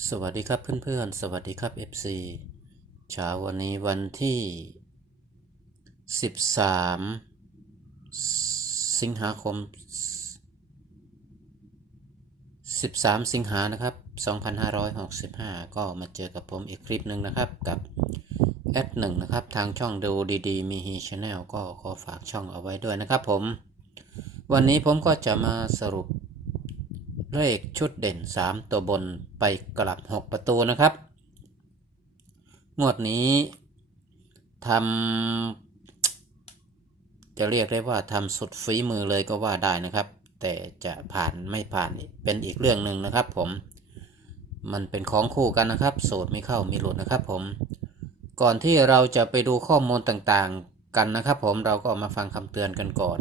สวัสดีครับเพื่อนๆ สวัสดีครับ FC เช้าวันนี้วันที่ 13 สิงหาคม 13 สิงหานะครับ 2565 ก็มาเจอกับผมอีกคลิปหนึ่งนะครับ กับแอดหนึ่งนะครับ ทางช่องดูดีๆ มีฮีชาแนลก็ขอฝากช่องเอาไว้ด้วยนะครับผม วันนี้ผมก็จะมาสรุป เลขชุดเด่น 3 ตัวบนไปกลับ 6 ประตูนะครับ งวดนี้ทำจะเรียกได้ว่าทำสุดฝีมือเลยก็ว่าได้นะครับ แต่จะผ่านไม่ผ่านเป็นอีกเรื่องหนึ่งนะครับ ผม มันเป็นของคู่กันนะครับ สูตรไม่เข้ามีหลุดนะครับ ผม ก่อนที่เราจะไปดูข้อมูลต่างๆ กันนะครับผมเราก็มาฟังคำเตือนกันก่อน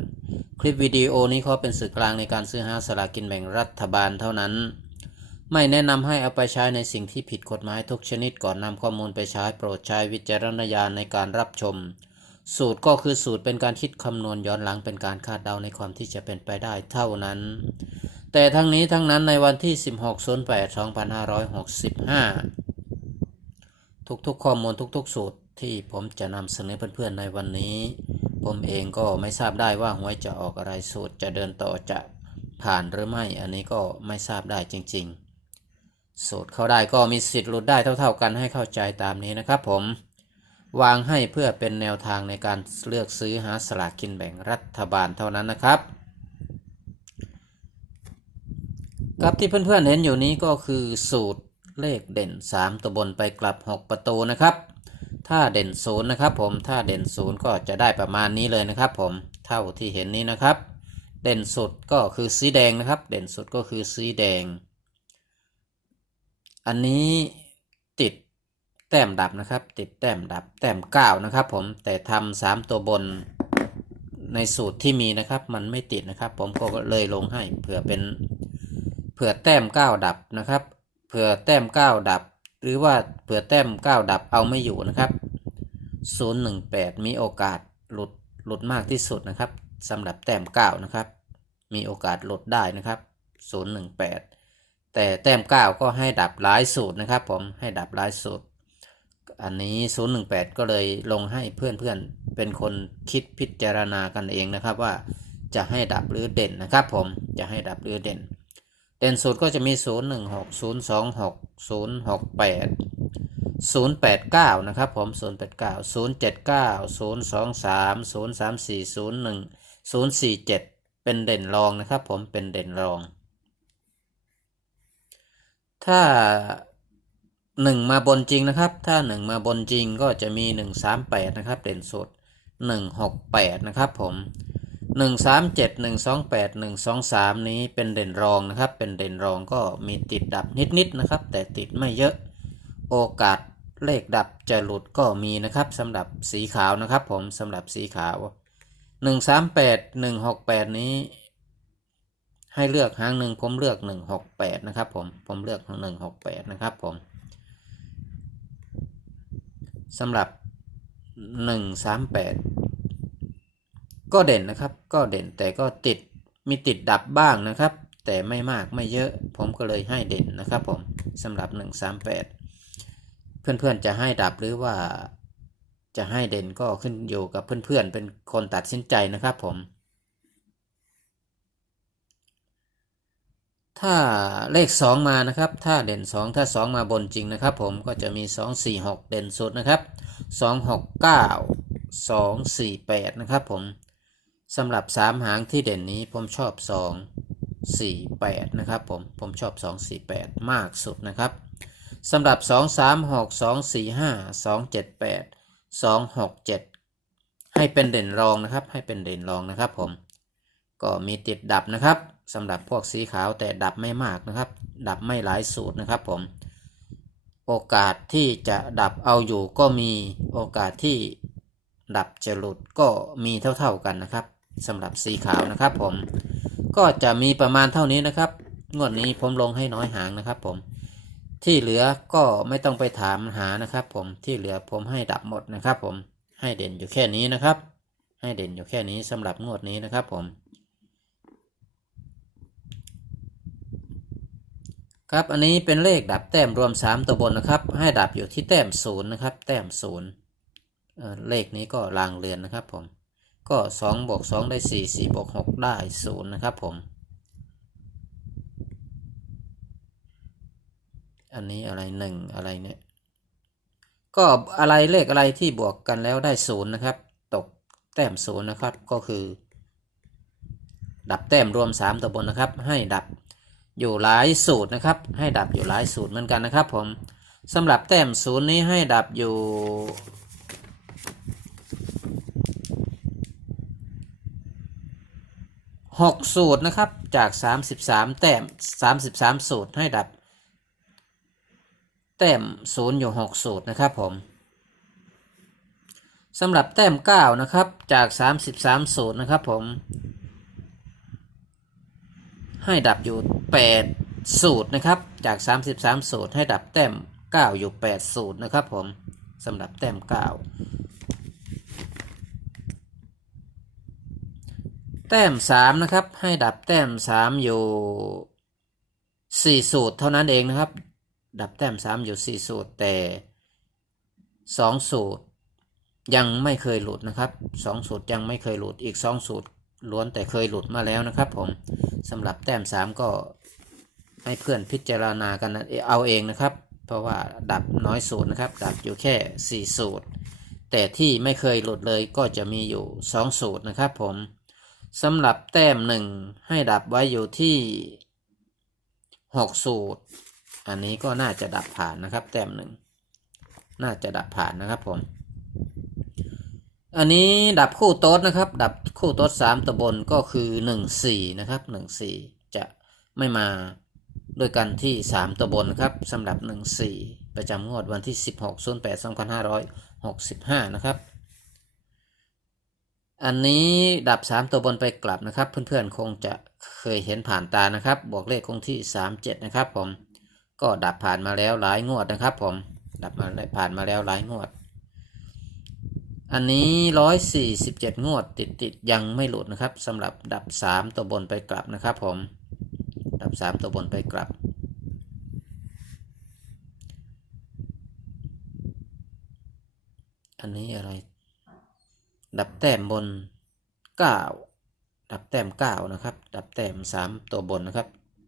คลิปวิดีโอนี้เขาเป็นสื่อกลางในการซื้อหาสลากกินแบ่งรัฐบาลเท่านั้น ไม่แนะนำให้เอาไปใช้ในสิ่งที่ผิดกฎหมายทุกชนิดก่อนนำข้อมูลไปใช้โปรดใช้วิจารณญาณในการรับชม สูตรก็คือสูตรเป็นการคิดคำนวณย้อนหลังเป็นการคาดเดาในความที่จะเป็นไปได้เท่านั้น แต่ทั้งนี้ทั้งนั้นในวันที่ 16-08-2565 ทุกๆ ข้อมูลทุก ๆ สูตร ที่ผมจะนำเสนอเพื่อนๆในวันนี้ ผมเองก็ไม่ทราบได้ว่าหวยจะออกอะไรสูตรจะเดินต่อจะผ่านหรือไม่อันนี้ก็ไม่ทราบได้จริง ๆ สูตรเข้าได้ก็มีสิทธิ์หลุดได้เท่า ๆ กันให้เข้าใจตามนี้นะครับผมวางให้เพื่อเป็นแนวทางในการเลือกซื้อหาสลากกินแบ่งรัฐบาลเท่านั้นนะครับครับที่เพื่อนๆเห็นอยู่นี้ก็คือสูตรเลขเด่น 3 ตัวบนไปกลับ 6 ประตูนะครับ ถ้าเด่นศูนย์นะครับผมถ้าเด่นศูนย์ก็จะได้ประมาณนี้เลยนะครับผมเท่าที่เห็นนี้นะครับ เด่นสุดก็คือสีแดงนะครับ เด่นสุดก็คือสีแดง อันนี้ติดแต้มดับนะครับ ติดแต้มดับแต้มเก้านะครับผมแต่ทำสามตัวบนในสูตรที่มีนะครับมันไม่ติดนะครับ ผมก็เลยลงให้เผื่อเป็นเผื่อแต้มเก้าดับนะครับ เผื่อแต้มเก้าดับ หรือว่าเผื่อแต้มเก้าดับเอาไม่อยู่นะครับ 018 มีโอกาสหลุดหลุดมากที่สุดนะครับสำหรับแต้ม 9 นะครับ มีโอกาสหลุดได้นะครับ 018 แต่แต้ม 9 ก็ให้ดับหลายสูตรนะครับ ผมให้ดับหลายสูตร อันนี้ 018 ก็เลยลงให้เพื่อนๆ เป็นคนคิดพิจารณากันเองนะครับว่าจะให้ดับหรือเด่นนะครับ ผมจะให้ดับหรือเด่น เด่นสุดก็จะมี 016 026 068 089 นะครับผม 089 079 023 034 01 047 เป็นเด่นรองนะครับผมเป็นเด่นรอง ถ้า 1 มาบนจริงนะครับ ถ้า 1 มาบนจริงก็จะมี 138 นะครับ เด่นสุด 168 นะครับผม 137 128 123 นี้เป็นเด่นรองนะครับ เป็นเด่นรองก็มีติดดับนิดๆนะครับ แต่ติดไม่เยอะ โอกาสเลขดับจะหลุดก็มีนะครับสำหรับสีขาวนะครับ ผมสำหรับสีขาว 138 168 นี้ ให้เลือกหางหนึ่งผมเลือก 168 นะครับผมผมเลือกทาง168 นะครับผมสำหรับ 138 ก็เด่นนะครับ ก็เด่นแต่ก็ติดมีติดดับบ้างนะครับ แต่ไม่มากไม่เยอะ ผมก็เลยให้เด่นนะครับผมสำหรับ 138 เพื่อนๆจะให้ดับหรือว่าจะให้เด่นก็ขึ้นอยู่กับเพื่อนๆเป็นคนตัดสินใจนะครับผม ถ้าเลข 2 มานะครับ ถ้าเด่น 2 ถ้า 2 มาบนจริงนะครับ ผมก็จะมี 2 4 6 เด่นสุดนะครับ 2 6 9 2 4 8 นะครับผม สำหรับ3หางที่เด่นนี้ผมชอบ2 4 8นะครับผม ผมชอบ2 4 8มากสุดนะครับสำหรับ2 3 6 2 4 5 2 7 8 2 6 7ให้เป็นเด่นรองนะครับ ให้เป็นเด่นรองนะครับผม ก็มีติดดับนะครับสำหรับพวกสีขาวแต่ดับไม่มากนะครับ ดับไม่หลายสูตรนะครับผม โอกาสที่จะดับเอาอยู่ก็มีโอกาสที่ดับจะหลุดก็มีเท่าๆกันนะครับ สำหรับสีขาวนะครับผมก็จะมีประมาณเท่านี้นะครับ งวดนี้ผมลงให้น้อยหางนะครับผมที่เหลือก็ไม่ต้องไปถามหานะครับ ผมที่เหลือผมให้ดับหมดนะครับ ผมให้เด่นอยู่แค่นี้นะครับ ให้เด่นอยู่แค่นี้สำหรับงวดนี้นะครับผมครับ อันนี้เป็นเลขดับแต้มรวม 3 ตัวบนนะครับ ให้ดับอยู่ที่แต้มศูนย์นะครับ แต้มศูนย์เอ่อเลขนี้ก็ลางเรือนนะครับผม ก็2บวก2ได้ 4 4บวก6ได้ 0 นะครับผม อันนี้อะไรหนึ่งอะไรเนี่ย ก็อะไรเลขอะไรที่บวกกันแล้วได้ศูนย์นะครับ ตกแต้มศูนย์นะครับ ก็คือ ดับแต้มรวม 3 ตัวบนนะครับ ให้ดับอยู่หลายสูตรนะครับ ให้ดับอยู่หลายสูตรเหมือนกันนะครับผมสำหรับแต้มศูนย์นี้ให้ดับอยู่ หกสูตรนะครับจาก 33 แต้ม 33 สูตรให้ดับ แต้มศูนย์อยู่ 6 สูตรนะครับผมสำหรับแต้ม 9 นะครับจาก 33 สูตรนะครับผม ให้ดับอยู่ 8 สูตรนะครับจาก 33 สูตรให้ดับแต้ม 9 อยู่ 8 สูตรนะครับผมสำหรับแต้ม 9 แต้มสามนะครับ ให้ดับแต้มสามอยู่สี่สูตรเท่านั้นเองนะครับ ดับแต้มสามอยู่สี่สูตรแต่สองสูตรยังไม่เคยหลุดนะครับสองสูตรยังไม่เคยหลุดอีกสองสูตรล้วนแต่เคยหลุดมาแล้วนะครับ ผมสำหรับแต้มสามก็ให้เพื่อนพิจารณากันเอาเองนะครับ เพราะว่าดับน้อยสูตรนะครับ ดับอยู่แค่สี่สูตร แต่ที่ไม่เคยหลุดเลยก็จะมีอยู่สองสูตรนะครับ ผม สำหรับแต้มหนึ่งให้ดับไว้อยู่ที่หกสูตร อันนี้ก็น่าจะดับผ่านนะครับ แต้มหนึ่งน่าจะดับผ่านนะครับผม อันนี้ดับคู่โต๊ดนะครับ ดับคู่โต๊ดสามตะบนก็คือหนึ่งสี่นะครับหนึ่งสี่จะไม่มาด้วยกันที่สามตะบนนะครับสำหรับหนึ่งสี่ประจำงวดวันที่สิบหกศูนแปดสองพันห้าร้อยหกสิบห้านะครับ อันนี้ดับ 3 ตัวบนไปกลับนะครับ เพื่อนๆคงจะเคยเห็นผ่านตานะครับ บวกเลขคงที่ 37 นะครับ ผมก็ดับผ่านมาแล้วหลายงวดนะครับ ผมดับมาผ่านมาแล้วหลายงวด อันนี้ 147 งวดติดติดยังไม่หลุดนะครับสำหรับดับ 3 ตัวบนไปกลับนะครับ ผมดับ 3 ตัวบนไปกลับอันนี้อะไร ดับแต้มบน 9 ดับแต้ม 9 นะครับ ดับแต้ม 3 ตัวบนนะครับ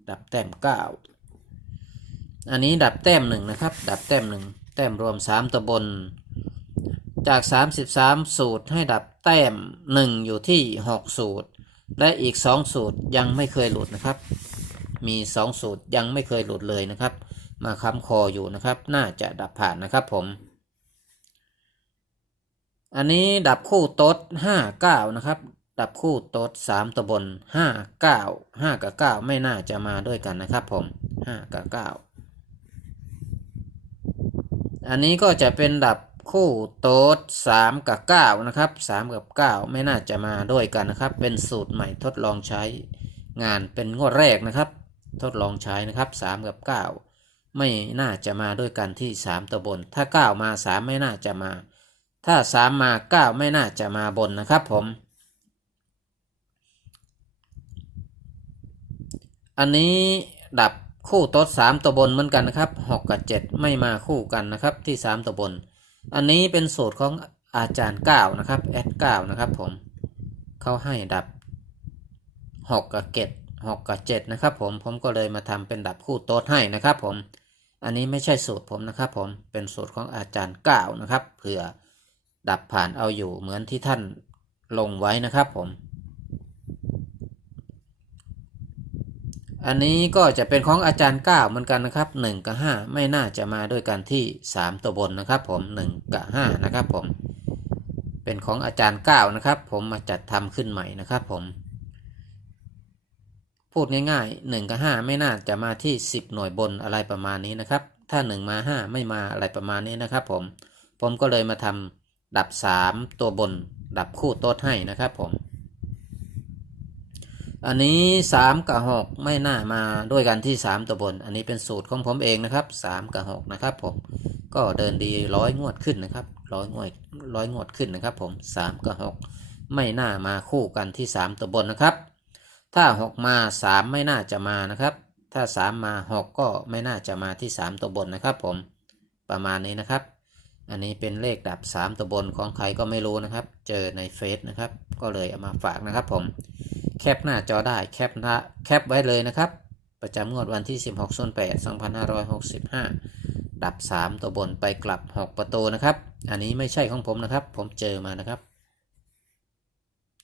ดับแต้ม 9 อันนี้ดับแต้ม 1 นะครับ ดับแต้ม 1 แต้มรวม 3 ตัวบน จาก 33 สูตรให้ดับแต้ม 1 อยู่ที่ 6 สูตร และอีก 2 สูตรยังไม่เคยหลุดนะครับ มี 2 สูตรยังไม่เคยหลุดเลยนะครับ มาค้ำคออยู่นะครับ น่าจะดับผ่านนะครับผม อันนี้ดับคู่โต๊ดห้าเก้านะครับ ดับคู่โต๊ดสามตัวบนห้าเก้าห้ากับเก้าไม่น่าจะมาด้วยกันนะครับผมห้ากับเก้าอันนี้ก็จะเป็นดับคู่โต๊ดสามกับเก้านะครับสามกับเก้าไม่น่าจะมาด้วยกันนะครับ เป็นสูตรใหม่ทดลองใช้ งานเป็นงวดแรกนะครับ ทดลองใช้นะครับสามกับเก้าไม่น่าจะมาด้วยกันที่สามตัวบน ถ้าเก้ามาสามไม่น่าจะมา ถ้าสามมาเก้าไม่น่าจะมาบนนะครับผม อันนี้ดับคู่โต๊ดสามตัวบนเหมือนกันนะครับหกกับเจ็ดไม่มาคู่กันนะครับที่สามตัวบน อันนี้เป็นสูตรของอาจารย์เก้านะครับแอดเก้านะครับผมเขาให้ดับหกกับเจ็ดหกกับเจ็ดนะครับผมผมก็เลยมาทำเป็นดับคู่โต๊ดให้นะครับผมอันนี้ไม่ใช่สูตรผมนะครับผมเป็นสูตรของอาจารย์เก้านะครับเผื่อ ดับผ่านเอาอยู่เหมือนที่ท่านลงไว้นะครับผม อันนี้ก็จะเป็นของอาจารย์ 9 เหมือนกันนะครับ 1 กับ 5 ไม่น่าจะมาด้วยกันที่ 3 ตัวบนนะครับผม 1 กับ 5 นะครับผม เป็นของอาจารย์ 9 นะครับ ผมมาจัดทำขึ้นใหม่นะครับผม พูดง่ายๆ 1 กับ 5 ไม่น่าจะมาที่ 10 หน่วยบนอะไรประมาณนี้นะครับ ถ้า 1 มา 5 ไม่มาอะไรประมาณนี้นะครับผม ผมก็เลยมาทำ ดับ 3 ตัวบน ดับคู่โต๊ดให้นะครับผม อันนี้ 3 กับ 6 ไม่น่ามาด้วยกันที่ 3 ตัวบน อันนี้เป็นสูตรของผมเองนะครับ 3 กับ 6 นะครับผม ก็เดินดีร้อยงวดขึ้นนะครับร้อยงวดร้อยงวดขึ้นนะครับผม 3 กับ 6 ไม่น่ามาคู่กันที่ 3 ตัวบนนะครับ ถ้า 6 มา 3 ไม่น่าจะมานะครับถ้าสามมาหกก็ไม่น่าจะมาที่สามตัวบนนะครับผมประมาณนี้นะครับ อันนี้เป็นเลขดับสามตัวบนของใครก็ไม่รู้นะครับ เจอในเฟซนะครับ ก็เลยเอามาฝากนะครับผม แคปหน้าจอได้แคปหน้าแคปไว้เลยนะครับ ประจำงวดวันที่ 16ส่วน8 2565 ดับ 3 ตัวบนไปกลับ 6 ประตูนะครับ อันนี้ไม่ใช่ของผมนะครับ ผมเจอมานะครับ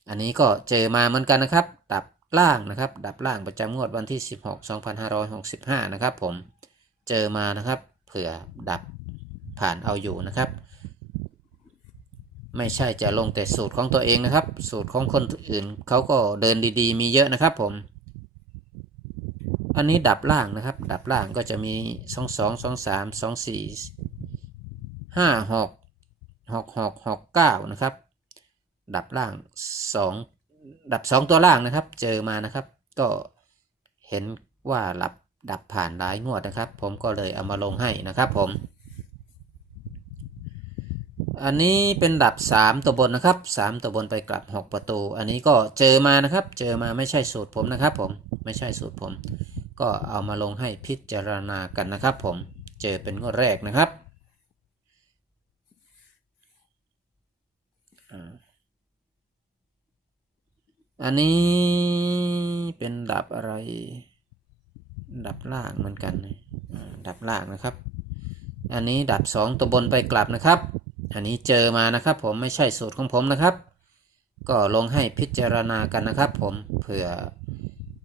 อันนี้ก็เจอมาเหมือนกันนะครับ ดับล่างนะครับ ดับล่างประจำงวดวันที่ 16 2565 นะครับผม เจอมานะครับ เผื่อดับ ผ่านเอาอยู่นะครับ ไม่ใช่จะลงแต่สูตรของตัวเองนะครับ สูตรของคนอื่นเขาก็เดินดีๆ มีเยอะนะครับผม อันนี้ดับล่างนะครับ ดับล่างก็จะมีสองสองสองสามสองสี่ห้าหกหกหกหกเก้านะครับ ดับล่างสองดับสองตัวล่างนะครับ เจอมานะครับ ก็เห็นว่าหลับดับผ่านหลายงวดนะครับ ผมก็เลยเอามาลงให้นะครับผม อันนี้เป็นดับ 3 ตัวบนนะครับ 3 ตัวบนไปกลับ 6 ประตู อันนี้ก็เจอมานะครับ เจอมาไม่ใช่สูตรผมนะครับ ผมไม่ใช่สูตรผม ก็เอามาลงให้พิจารณากันนะครับ ผมเจอเป็นงวดแรกนะครับอันนี้เป็นดับอะไร ดับล่างเหมือนกันดับล่างนะครับ อันนี้ดับ 2 ตัวบนไปกลับนะครับ อันนี้เจอมานะครับ ผมไม่ใช่สูตรของผมนะครับ ก็ลงให้พิจารณากันนะครับ ผมเผื่อ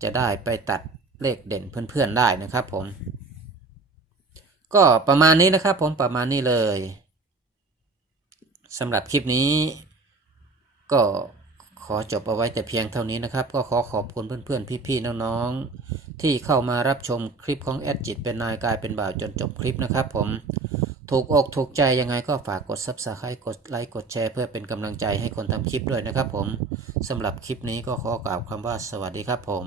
จะได้ไปตัดเลขเด่นเพื่อนๆได้นะครับผม ก็ประมาณนี้นะครับ ผมประมาณนี้เลยสำหรับคลิปนี้ ก็ขอจบเอาไว้แต่เพียงเท่านี้นะครับ ก็ขอขอบคุณเพื่อนๆ พี่ๆ น้องๆ ที่เข้ามารับชมคลิปของแอดจิตเป็นนายกายเป็นบ่าวจนจบคลิปนะครับผม ถูกอกถูกใจยังไงก็ฝากกด Subscribe กดไลค์กดแชร์เพื่อเป็นกำลังใจให้คนทำคลิปด้วยนะครับผมสำหรับคลิปนี้ก็ขอกล่าวคำว่าสวัสดีครับผม